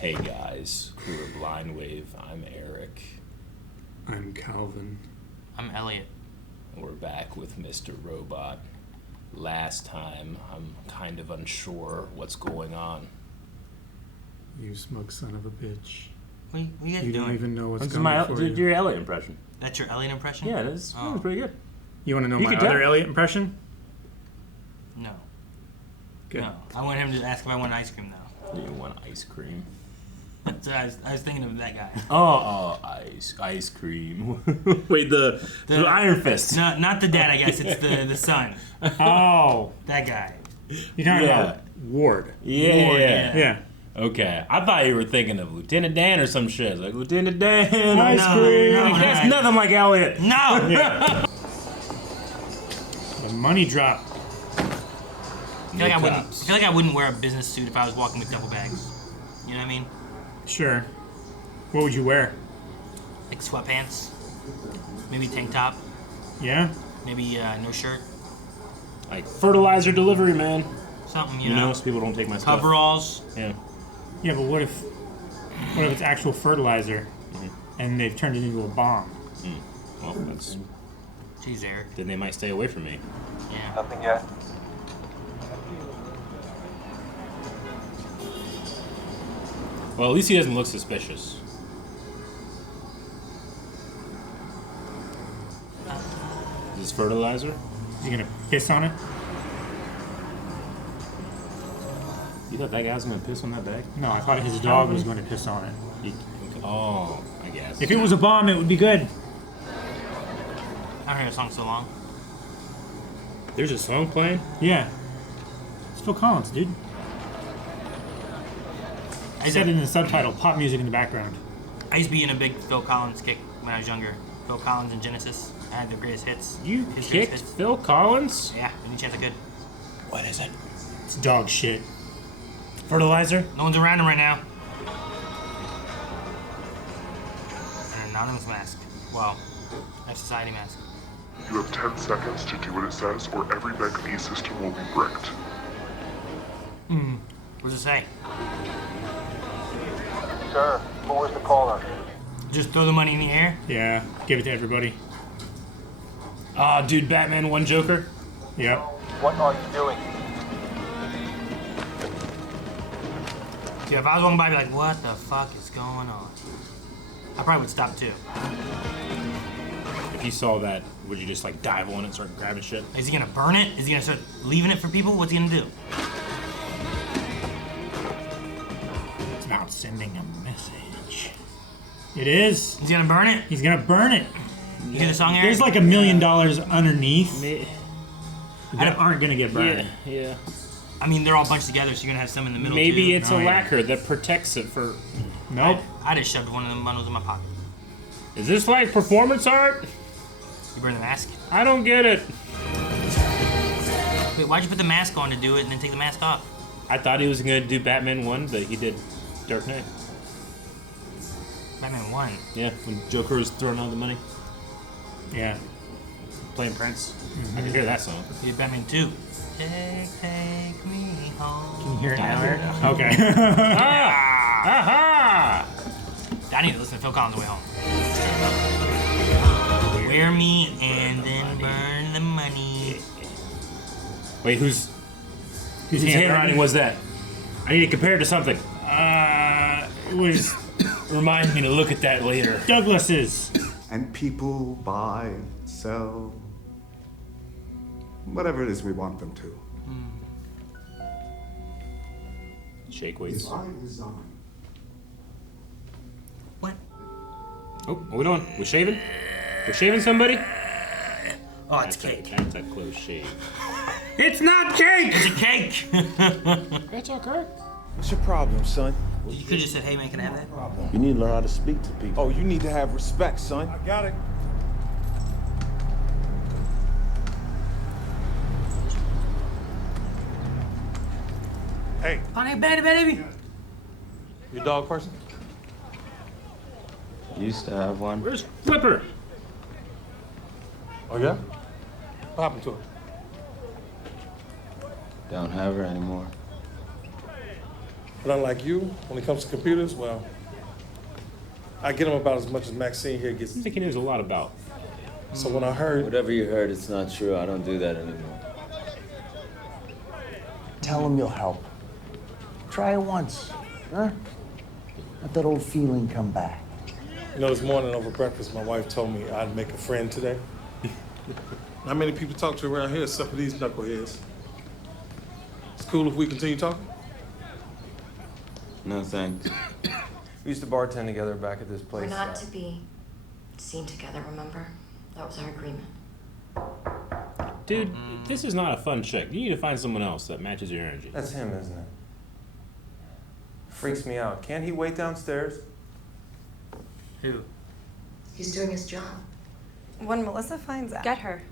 Hey guys, crew of Blind Wave, I'm Eric. I'm Calvin. I'm Elliot. We're back with Mr. Robot. Last time, I'm kind of unsure what's going on. You smug son of a bitch. What are you guys You doing? don't even know what's This is coming for you. your Elliot impression. That's your Elliot impression? Yeah, it is. Oh. That was pretty good. You want to know You my could other tell. Elliot impression? No. Good. No. I want him to ask if I want ice cream, though. Do you want ice cream? That's what I was thinking of that guy. Oh, ice cream. Wait, the Iron Fist. No, not the dad, I guess. It's the son. Oh, That guy. you're talking Yeah. about Ward. Yeah. Lord, yeah. Yeah. Okay, I thought you were thinking of Lieutenant Dan or some shit. Like, Lieutenant Dan, ice No, cream. no, That's no. nothing like Elliot. No! Yeah. The money drop. I feel like I wouldn't wear a business suit if I was walking with duffel bags. You know what I mean? Sure. What would you wear? Like sweatpants. Maybe tank top. Yeah? Maybe no shirt. Like fertilizer delivery, man. Something, You know, so people don't take my stuff. Coveralls. Yeah. Yeah, but what if it's actual fertilizer and they've turned it into a bomb? Well, that's. Jeez, Eric. Then they might stay away from me. Yeah. Nothing yet. Well, at least he doesn't look suspicious. Is this fertilizer? Is he gonna piss on it? You thought that guy was gonna piss on that bag? No, I thought his dog was going to piss on it. Oh, I guess. If it was a bomb, it would be good. I haven't heard a song so long. There's a song playing? Yeah. It's Phil Collins, dude. I said it in the subtitle, pop music in the background. I used to be in a big Phil Collins kick when I was younger. Phil Collins and Genesis. I had their greatest hits. You His greatest kicked hits. Phil Collins? Yeah, any chance I could. What is it? It's dog shit. Fertilizer? No one's around him right now. An anonymous mask. Well, a society mask. You have 10 seconds to do what it says, or every Bank B system will be bricked. What does it say? Sir, who is the caller? Just throw the money in the air? Yeah, give it to everybody. Ah, dude, Batman won Joker? Yep. What are you doing? Yeah, if I was walking by, I'd be like, what the fuck is going on? I probably would stop too. If you saw that, would you just like dive on it and start grabbing shit? Is he gonna burn it? Is he gonna start leaving it for people? What's he gonna do? It's not sending a message. It is. Is he gonna burn it? He's gonna burn it. You hear the song, Eric? There's like $1 million underneath Yeah. that aren't gonna get burned. Yeah. I mean, they're all bunched together, so you're gonna have some in the middle Maybe too. it's Oh, a yeah. lacquer that protects it for. Nope. I just shoved one of them bundles in my pocket. Is this like performance art? You burn the mask? I don't get it. Wait, why'd you put the mask on to do it and then take the mask off? I thought he was gonna do Batman 1, but he did Dark Knight. Batman 1. Yeah, when Joker was throwing all the money, Yeah. playing Prince. I can hear that song. He did Batman 2. Take me home. Can you hear it I now, hear Eric? it now. Okay. Ah! Aha! I need to listen to Phil Collins on the way home. Wear me and then burn the money. Wait, whose Whose handwriting was that? I need to compare it to something. It was Remind me to look at that later. Douglas's. And people buy and sell whatever it is we want them to. Shake weights. If I design What? Oh, what are we doing? We're shaving? We're shaving somebody? Oh, it's cake. That's a close shave. It's not cake! It's a cake! That's okay. What's your problem, son? You could've just said, hey man, can I have that? You need to learn how to speak to people. Oh, you need to have respect, son. I got it. Hey, Honey, baby. You a dog person? Used to have one. Where's Flipper? Oh, yeah? What happened to her? Don't have her anymore. But unlike you, when it comes to computers, well, I get them about as much as Maxine here gets. I'm thinking there's a lot about. So when I heard... Whatever you heard, it's not true. I don't do that anymore. Tell him you'll help. Try it once, huh? Let that old feeling come back. You know, this morning over breakfast, my wife told me I'd make a friend today. Not many people talk to around here except for these knuckleheads. It's cool if we continue talking? No thanks. We used to bartend together back at this place. We're not to be seen together, remember? That was our agreement. Dude, this is not a fun chick. You need to find someone else that matches your energy. That's him, isn't it? Freaks me out. Can't he wait downstairs? Who? He's doing his job. When Melissa finds out... Get her.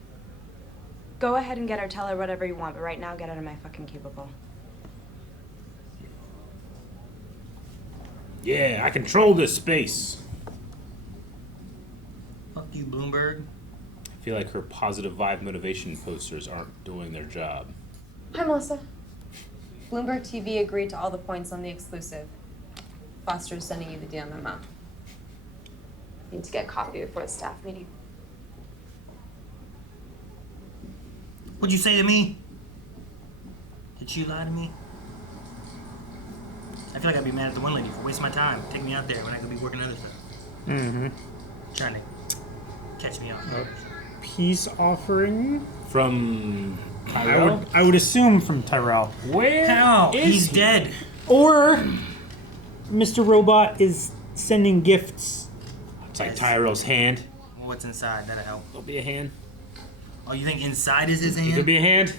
Go ahead and get her. Tell her whatever you want, but right now, get out of my fucking cubicle. Yeah, I control this space. Fuck you, Bloomberg. I feel like her positive vibe motivation posters aren't doing their job. Hi, Melissa. Bloomberg TV agreed to all the points on the exclusive. Foster's sending you the deal memo. Need to get coffee before the staff meeting. What'd you say to me? Did you lie to me? I feel like I'd be mad at the one lady for wasting my time. Take me out there when I could be working other stuff. Mm-hmm. Trying to catch me off. Peace offering From Tyrell? I would assume from Tyrell. Where How? is He's he? dead. Or Mr. Robot is sending gifts. It's like Tyrell's hand. What's inside? That'll help. It'll be a hand. Oh, you think inside is his It hand? could be a hand.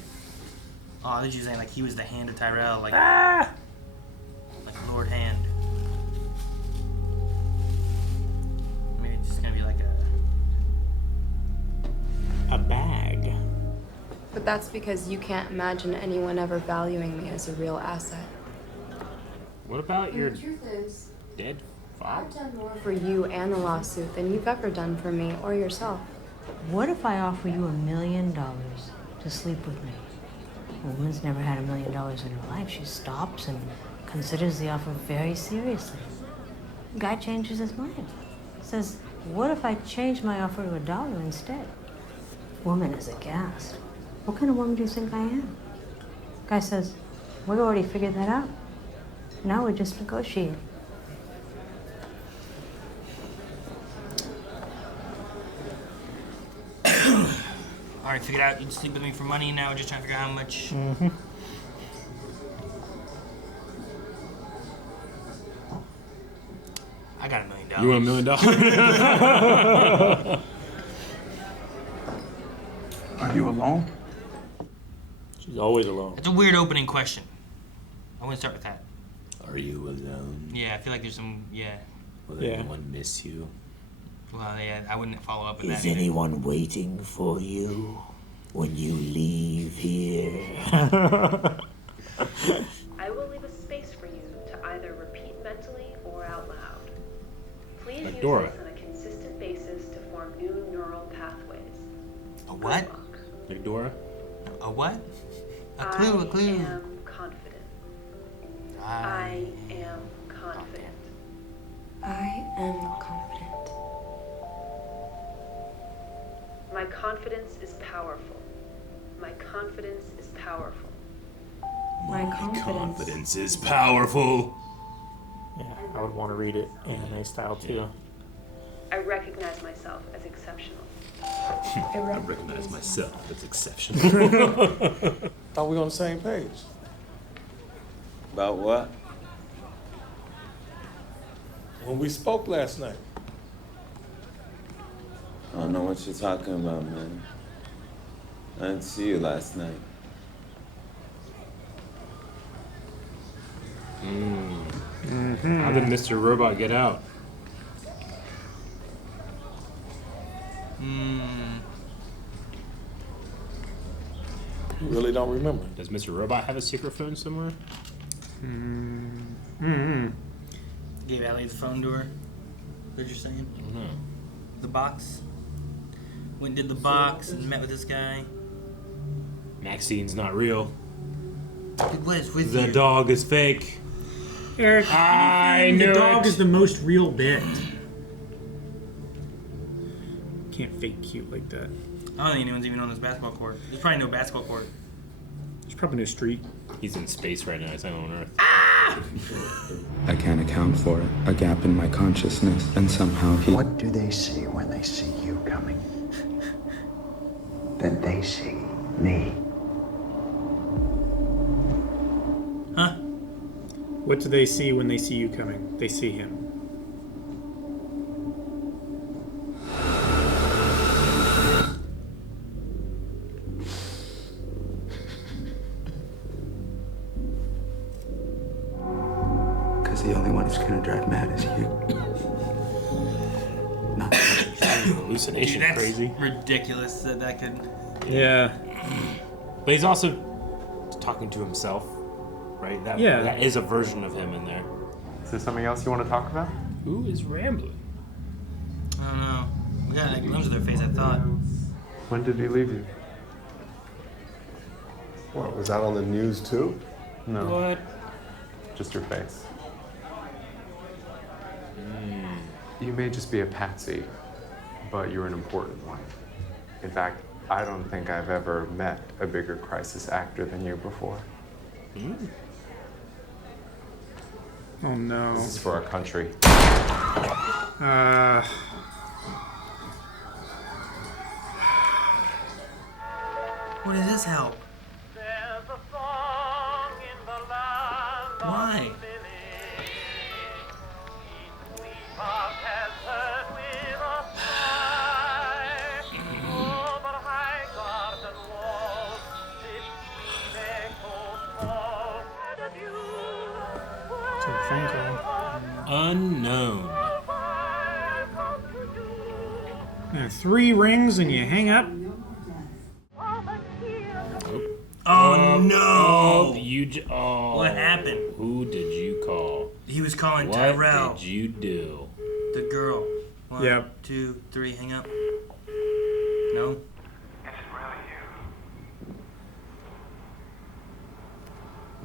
Oh, I thought you were saying like he was the hand of Tyrell, like Ah! like Lord Hand. Maybe it's just gonna be like A bag. But that's because you can't imagine anyone ever valuing me as a real asset. What about your The truth is, dead father? I've done more for you and the lawsuit than you've ever done for me or yourself. What if I offer you $1 million to sleep with me? A woman's never had $1 million in her life. She stops and considers the offer very seriously. The guy changes his mind. Says, what if I change my offer to $1 instead? Woman is aghast. What kind of woman do you think I am? Guy says, we already figured that out. Now we just negotiate. already figured out you'd sleep with me for money, now we're just trying to figure out how much. Mm-hmm. I got $1 million. You want $1 million? Are you alone? She's always alone. It's a weird opening question. I want to start with that. Are you alone? Yeah, I feel like there's some, Will anyone miss you? Well, yeah, I wouldn't follow up with Is that. anyone waiting for you when you leave here? I will leave a space for you to either repeat mentally or out loud. Please Like use Dora. this on a consistent basis to form new neural pathways. A what? Like Dora? A what? A clue, a clue. I am confident. I am confident. I am confident. My confidence is powerful. My confidence is powerful. My confidence is powerful. Yeah, I would want to read it anime style too. I recognize myself as exceptional. I recognize myself as exceptional. Thought we were on the same page. About what? When we spoke last night. I don't know what you're talking about, man. I didn't see you last night. How did Mr. Robot get out? Really don't remember. Does Mr. Robot have a secret phone somewhere? Gave Allie the phone to her. What you're saying? I don't know. The box. Went and did the box and met with this guy. Maxine's not real. It was with The you. dog is fake. Eric, I the knew dog it. is the most real bit. Can't fake cute like that. I don't think anyone's even on this basketball court. There's probably no basketball court. There's probably no street. He's in space right now. He's not on Earth. I can't account for it. A gap in my consciousness, and somehow he... What do they see when they see you coming? Then they see me. Huh? What do they see when they see you coming? They see him. Because the only one who's gonna drive mad is you. Not Hallucination Dude, that's crazy. ridiculous that could. Yeah. But he's also talking to himself, right? That is a version of him in there. Is there something else you want to talk about? Who is rambling? I don't know. We got a glimpse of their face, I thought. When did he leave you? What, was that on the news too? No. What? Just your face. You may just be a patsy, but you're an important one. In fact, I don't think I've ever met a bigger crisis actor than you before. Oh no. This is for our country. What does this help? Why? It's a phone call. Unknown. Yeah, 3 rings and you hang up. Oh no! What happened? Who did you call? He was calling What Tyrell. did you do? The girl. 1, Yep. 2, 3, hang up. No?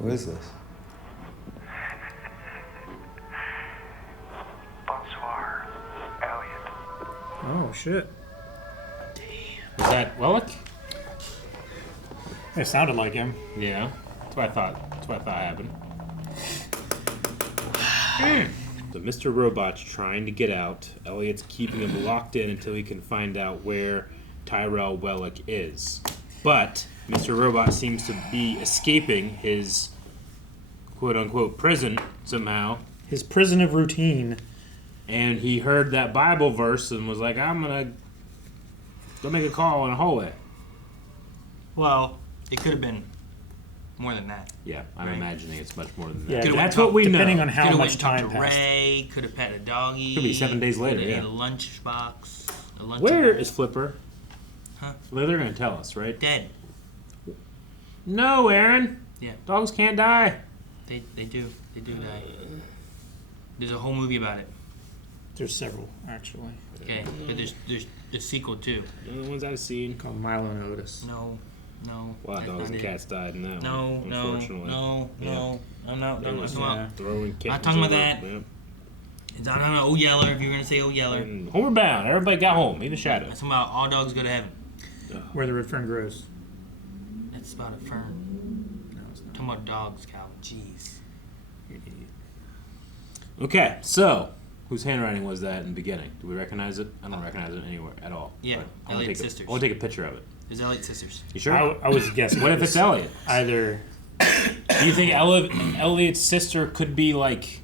Who is this? Bonsoir, Elliot. Oh shit. Was that Wellick? It sounded like him. Yeah. That's what I thought. That's what I thought happened. So Mr. Robot's trying to get out. Elliot's keeping him locked in until he can find out where Tyrell Wellick is. But Mr. Robot seems to be escaping his quote-unquote prison somehow. His prison of routine. And he heard that Bible verse and was like, I'm gonna go make a call in a hallway. Well, it could have been more than that. Yeah, I'm imagining it's much more than that. Yeah, Could've that's went what we know. depending on how Could've much went talked time to passed. Ray, could have pet a doggy. Could be 7 days later, Could have yeah. ate a lunchbox. A lunch Where is Flipper? Huh? Well, they're gonna tell us, right? Dead. No, Aaron. Yeah. Dogs can't die. They do. They do die. There's a whole movie about it. There's several, actually. Okay, but there's a sequel too. The only ones I've seen. Called Milo and Otis. No. A lot of dogs and cats died in that No, one, no, unfortunately. no. I'm not There talking was about. throwing Not kittens talking about over- that. yeah. It's not on Oh Yeller if you're gonna say Oh Yeller. And Homeward Bound. Everybody got home. Even Shadow. That's about All Dogs Go to Heaven. Where the red fern grows. That's about a fern. No, it's not. Talking about dogs, Cal. Jeez. You're an idiot. Okay, so whose handwriting was that in the beginning? Do we recognize it? I don't recognize it anywhere at all. Yeah, But I wanna Elliott take sisters. I want to take a picture of it. There's Elliott sisters. You sure? I was guessing. What if it's Elliot? Either. Do you think Elliot's sister could be like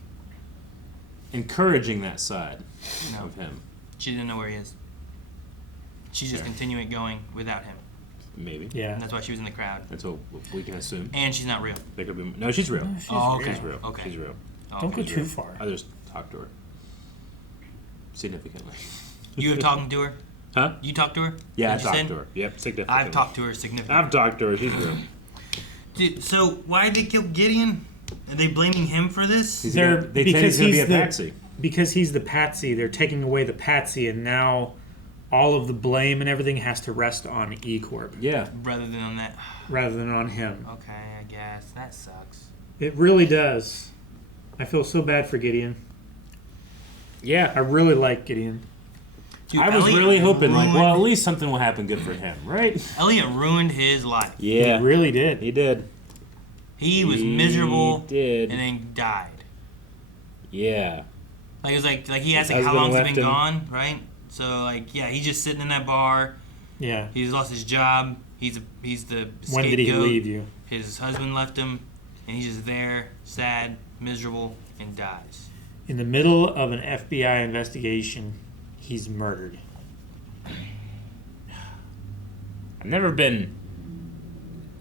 encouraging that side No. of him? She didn't know where he is. She's just Fair. continuing going without him. Maybe. Yeah. And that's why she was in the crowd. That's what we can assume. And she's not real. There could be. No, she's real. No, she's Oh, okay. She's real. Okay. She's real. Oh, Don't go okay. too far. I just talked to her significantly. You have talked to her? Huh? You talked to her? Yeah, I Is that what you talked to said? her. Yep, significantly. I've talked to her significantly. I've talked to her. She's real. Dude, so why did they kill Gideon? Are they blaming him for this? They said he's gonna be a patsy. Because he's the patsy, they're taking away the patsy, and now all of the blame and everything has to rest on E Corp Yeah. Rather than on that. rather than on him. Okay, I guess. That sucks. It really does. I feel so bad for Gideon. Yeah. I really like Gideon. Dude, I was Elliot really hoping, like, well, at ruined- least something will happen good for him, right? Elliot ruined his life. Yeah. He really did. He did. He was miserable did. and then died. Yeah. Like, it was like he asked His like, how husband long's he left been him. gone, right? So, like, yeah, he's just sitting in that bar. Yeah. He's lost his job. He's the When did he scapegoat. leave you? His husband left him, and he's just there, sad, miserable, and dies. In the middle of an FBI investigation, he's murdered. I've never been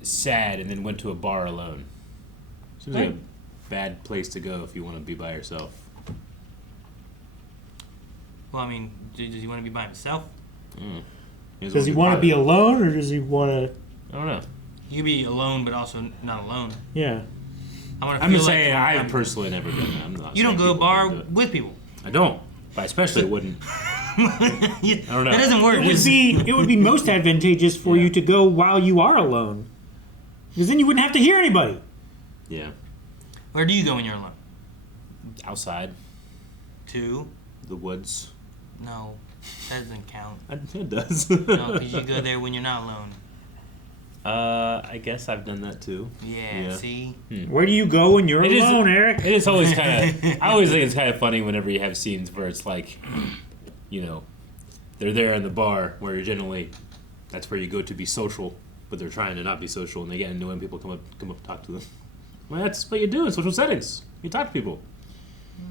sad and then went to a bar alone. Seems like a bad place to go if you want to be by yourself. Well, I mean, does he want to be by himself? Does he want to be alone, or does he want to... I don't know. You could be alone, but also not alone. Yeah. I'm just saying, I've personally never done that. I'm not You don't saying go to a people bar don't do it. with people. I don't. But I especially wouldn't. I don't know. That doesn't work. It would be most advantageous for you to go while you are alone, because then you wouldn't have to hear anybody. Yeah. Where do you go when you're alone? Outside. To? The woods. No, that doesn't count. It does. No, because you go there when you're not alone. I guess I've done that too. Yeah, see? Where do you go when you're alone, Eric? It is always kind of. I always think it's kind of funny whenever you have scenes where it's like, you know, they're there in the bar where you're generally, that's where you go to be social, but they're trying to not be social, and they get into when people come up and talk to them. Well, that's what you do in social settings. You talk to people.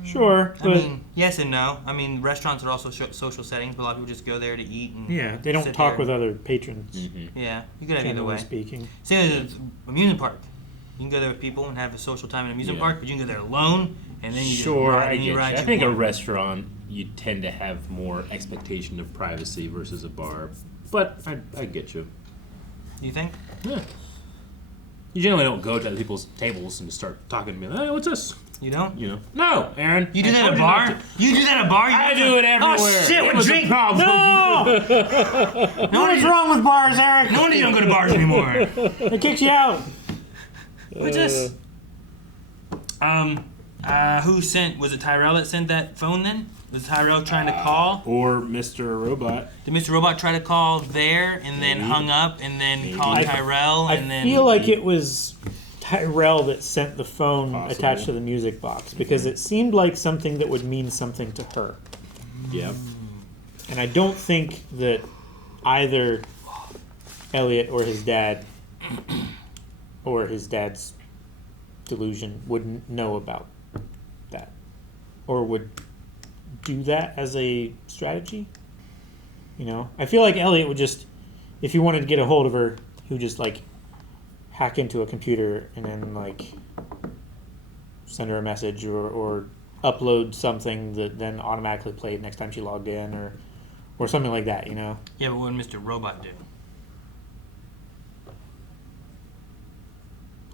Sure, I but mean, yes and no. I mean, restaurants are also social settings, but a lot of people just go there to eat and yeah, they don't sit talk there. with other patrons. Yeah, you could have either Generally way. speaking. Say there's an amusement park. You can go there with people and have a social time in an amusement Yeah. park, but you can go there alone and then you Sure, just ride I any get you. ride I you think a want. restaurant, you tend to have more expectation of privacy versus a bar, but I get you. You think? Yeah. You generally don't go to other people's tables and just start talking to me. Hey, what's this? You don't? You know? No, Aaron. You do I that told at a you bar? not to. You do that at a bar? I do it everywhere. Oh shit! It What was a drink? problem. No! What is wrong with bars, Eric? No wonder you don't go to bars anymore. They kicked you out. What's this? Who sent? Was it Tyrell that sent that phone? Then was Tyrell trying to call? Or Mr. Robot. Did Mr. Robot try to call there and then Maybe. hung up and then Maybe. called Tyrell I and then? feel like it was Tyrell that sent the phone Possible. attached to the music box, because it seemed like something that would mean something to her. Yep. And I don't think that either Elliot or his dad or his dad's delusion would know about that, or would do that as a strategy. You know, I feel like Elliot would just, if he wanted to get a hold of her, he would just like hack into a computer and then like send her a message, or upload something that then automatically played next time she logged in, or something like that, you know? Yeah, but what would Mr. Robot do?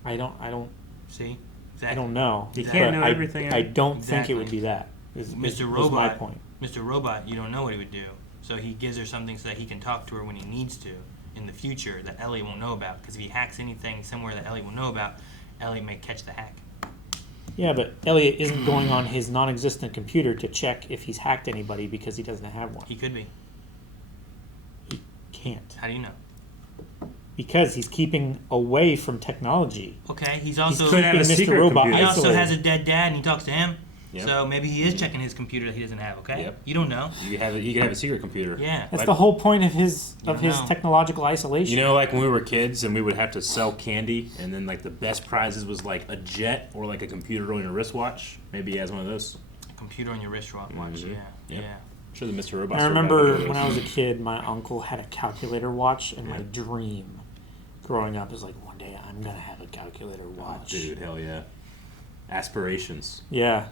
I don't See? Exactly. I don't know. You can't But know everything, I Eric. don't think Exactly. it would be that. Is Mr. was my Robot. point. Mr. Robot, you don't know what he would do. So he gives her something so that he can talk to her when he needs to in the future that Elliot won't know about. Because if he hacks anything somewhere that Elliot will know about, Elliot may catch the hack. Yeah, but Elliot isn't going on his non-existent computer to check if he's hacked anybody because he doesn't have one. He could be. He can't. How do you know? Because he's keeping away from technology. Okay, he's also keeping Mr. Robot He also isolated. has a dead dad and he talks to him. Yep. So maybe he is checking his computer that he doesn't have, okay? Yep. You don't know. You can have a secret computer. Yeah. That's the whole point of his don't know. technological isolation. You know, like when we were kids and we would have to sell candy, and then like the best prizes was like a jet or like a computer on your wristwatch. Maybe he has one of those. A computer on your wristwatch, Mhm. yeah. Yep. Yeah. Sure, the Mr. Robot. I remember when I was a kid, my uncle had a calculator watch, and my dream growing up is like, one day I'm going to have a calculator watch. Dude, hell yeah. Aspirations. Yeah.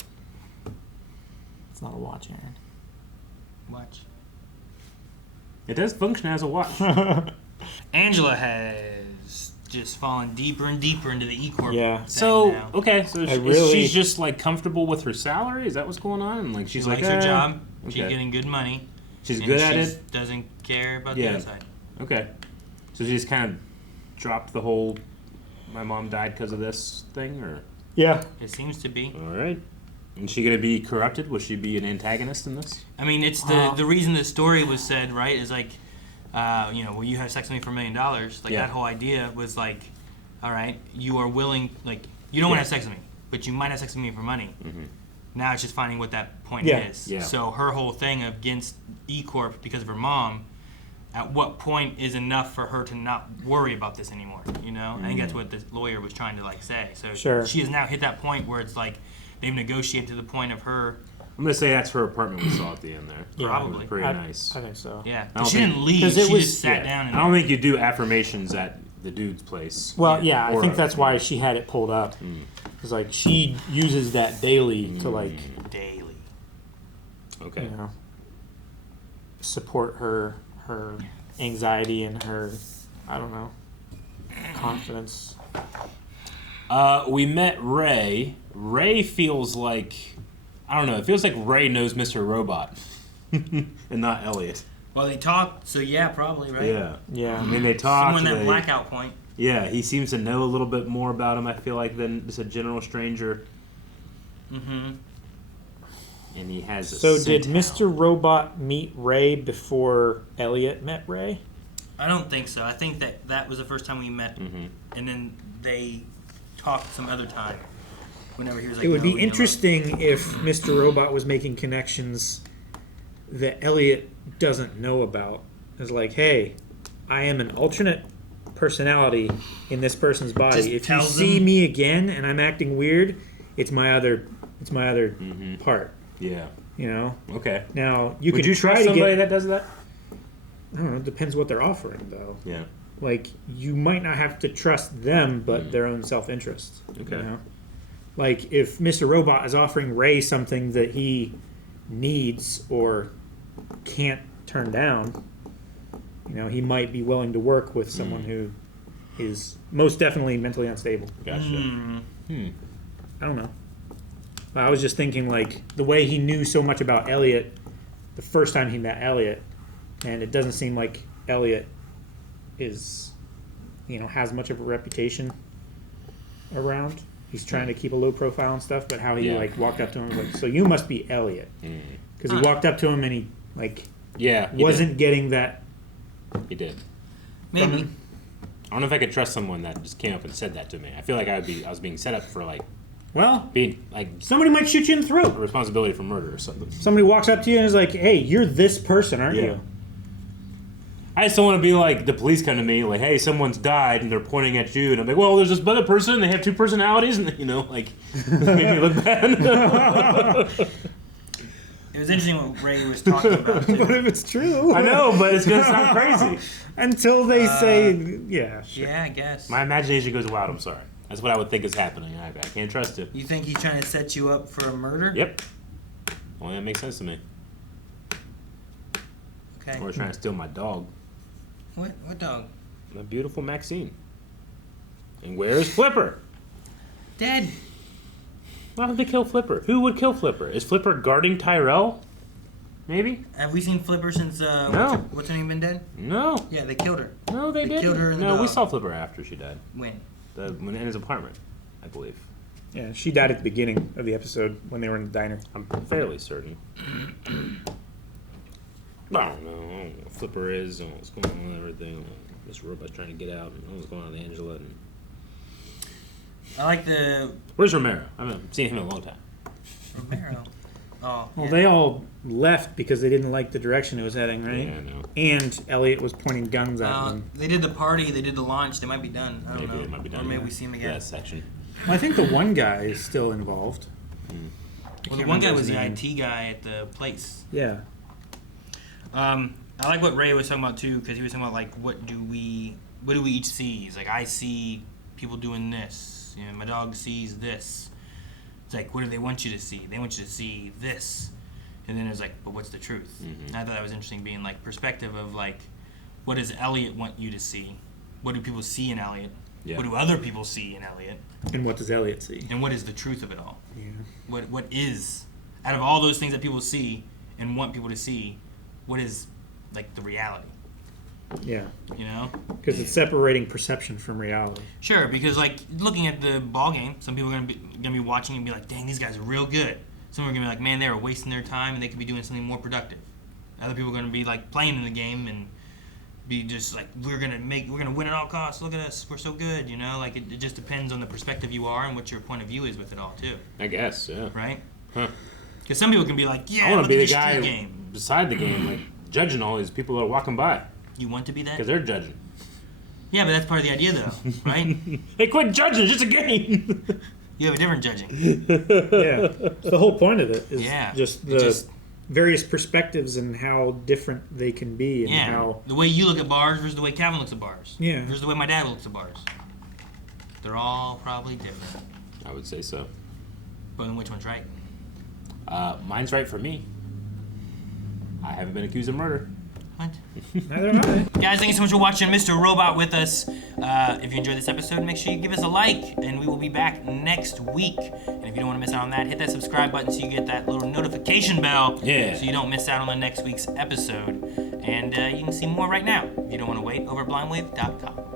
It's not a watch, Aaron. Watch. It does function as a watch. Angela has just fallen deeper and deeper into the E-Corp. Yeah. thing So, now. okay, so she's just like comfortable with her salary? Is that what's going on? And like She she's likes like, her "Eh." job. Okay. She's getting good money. She's and good at she's it? Doesn't care about Yeah. the other side. Okay. So she just kind of dropped the whole my mom died because of this thing, or? Yeah. It seems to be. All right. Is she going to be corrupted? Will she be an antagonist in this? I mean, it's the reason the story was said, right, is like, will you have sex with me for $1 million? Like, that whole idea was like, all right, you are willing, like, you don't want to have sex with me, but you might have sex with me for money. Mm-hmm. Now it's just finding what that point is. Yeah. So her whole thing against E Corp because of her mom, at what point is enough for her to not worry about this anymore? You know, I think that's what the lawyer was trying to like say. So she has now hit that point where it's like they've negotiated to the point of her. I'm gonna say that's her apartment we saw at the end there. Yeah, probably. It was pretty nice. I think so. Yeah, she didn't leave. She just sat down. I don't think you do affirmations at the dude's place. Well, I think that's why she had it pulled up. Because like she uses that daily to like Okay. You know, support her anxiety and her, I don't know, confidence. We met Ray. Ray feels like, I don't know, it feels like Ray knows Mr. Robot and not Elliot. Well, they talked, so yeah, probably, right? Yeah. I mean, they talked. Someone that blackout point. Yeah, he seems to know a little bit more about him, I feel like, than just a general stranger. Mm-hmm. And he has a So did Mr. Robot meet Ray before Elliot met Ray? I don't think so. I think that was the first time we met, and then they talked some other time. Whenever he was like, it would be interesting if Mr. Robot was making connections that Elliot doesn't know about. It's like, hey, I am an alternate personality in this person's body. Just if you tells see him- me again and I'm acting weird, it's my other part. Yeah. You know? Okay. Now you Would could you try trust to somebody get, that does that? I don't know, it depends what they're offering though. Yeah. Like you might not have to trust them but their own self-interest. Okay. You know? Like if Mr. Robot is offering Ray something that he needs or can't turn down, you know, he might be willing to work with someone who is most definitely mentally unstable. Gotcha. I don't know. I was just thinking like the way he knew so much about Elliot the first time he met Elliot, and it doesn't seem like Elliot is, you know, has much of a reputation around. He's trying to keep a low profile and stuff, but how he like walked up to him and was like, so you must be Elliot. Because he walked up to him and he like wasn't getting that. He did. Maybe. I don't know if I could trust someone that just came up and said that to me. I feel like I was being set up for like, well, being like somebody might shoot you in the throat. A responsibility for murder or something. Somebody walks up to you and is like, hey, you're this person, aren't you? I just don't want to be like the police come to me like, hey, someone's died, and they're pointing at you, and I'm like, well, there's this other person, and they have two personalities, and you know, like, make me look bad. It was interesting what Ray was talking about, too. But if it's true. I know, but it's gonna sound crazy until they say, yeah, sure. Yeah, I guess. My imagination goes wild. I'm sorry. That's what I would think is happening. I can't trust it. You think he's trying to set you up for a murder? Yep. Well, that makes sense to me. Okay. Or trying to steal my dog. What dog? My beautiful Maxine. And where is Flipper? Dead. Why would they kill Flipper? Who would kill Flipper? Is Flipper guarding Tyrell? Maybe? Have we seen Flipper since, No. what's her name been dead? No. Yeah, they killed her. No, they didn't. Killed her in the No, we dog. saw Flipper after she died. When? When in his apartment, I believe. Yeah, she died at the beginning of the episode when they were in the diner. I'm fairly certain. I don't know what Flipper is and what's going on with everything. Mr. Robot's trying to get out and what's going on with Angela. And... I like the... Where's Romero? I haven't seen him in a long time. Romero? Oh, Well, they all left because they didn't like the direction it was heading, right? Yeah, I know. And Elliot was pointing guns at them. They did the party, they did the launch, they might be done. I don't know. Maybe it might be done. Or maybe yeah. we see him again. That section. Well, I think the one guy is still involved. Well, the one guy was the IT guy at the place. Yeah. I like what Ray was talking about too, because he was talking about like what do we each see? He's like, I see people doing this. You know, my dog sees this. It's like, what do they want you to see? They want you to see this. And then it's like, but what's the truth? And I thought that was interesting, being like perspective of like, what does Elliot want you to see? What do people see in Elliot? Yeah. What do other people see in Elliot? And what does Elliot see? And what is the truth of it all? Yeah. What is, out of all those things that people see and want people to see, what is like the reality? Yeah. You know? Because it's separating perception from reality. Sure, because like looking at the ball game, some people are gonna be watching and be like, "Dang, these guys are real good." Some are gonna be like, "Man, they are wasting their time and they could be doing something more productive." Other people are gonna be like playing in the game and be just like, "We're gonna win at all costs. Look at us, we're so good." You know, like it just depends on the perspective you are and what your point of view is with it all too. I guess, yeah. Right? Huh. Because some people can be like, "Yeah, I want look to be at the this guy street game." beside the game, like judging all these people that are walking by. You want to be that? Because they're judging. Yeah, but that's part of the idea, though, right? Hey, quit judging! It's just a game. You have a different judging. Yeah. The whole point of it is Yeah. just the various perspectives and how different they can be, and Yeah, how the way you look at bars versus the way Calvin looks at bars. Yeah. Versus the way my dad looks at bars. They're all probably different. I would say so. But then which one's right? Mine's right for me. I haven't been accused of murder. What? Neither am I. Guys, thank you so much for watching Mr. Robot with us. If you enjoyed this episode, make sure you give us a like, and we will be back next week. And if you don't want to miss out on that, hit that subscribe button so you get that little notification bell. Yeah. So you don't miss out on the next week's episode. And you can see more right now if you don't want to wait over at blindwave.com.